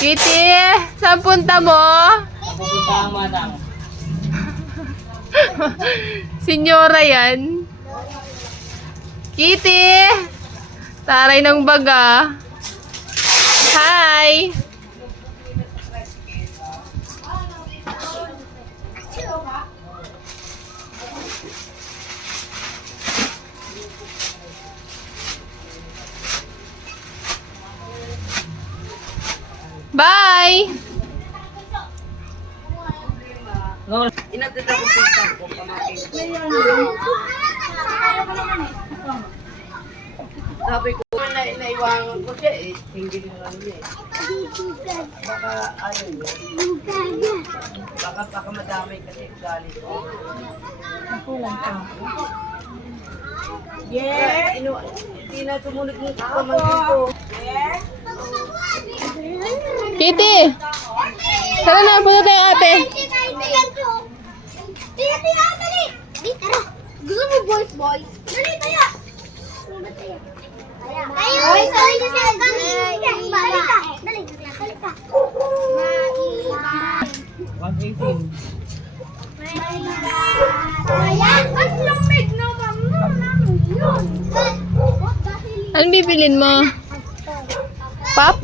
Kitty, saan punta mo? Pupunta ang manang. Senyora yan. Kitty! Taray ng baga. Hi! Bye! Inatid ako sa ko pamakin. Sabi ko na naiwangan ko siya eh. Hindi na lang niya eh. Baka ayaw niya. Baka madamay kasi galit ko. Ako lang ka. Yeah! Hindi na sumunod ng pamangkin ko. Yeah! Kitty! Tara na, punta tayo ate. Gusto mo boys? Dali tayo! Ay, sorry kasi balik ka. Dali ka. 118. Ayan, ang lamig naman yun. Anong bibilin mo? Pop?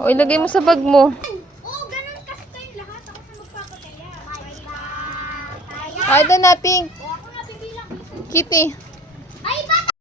O, ilagay mo sa bag mo. Oh, ganun kasi tayong lahat. Ako sa magpapataya. Ay, ito na, Pink. Ako na bibilang. Kitty.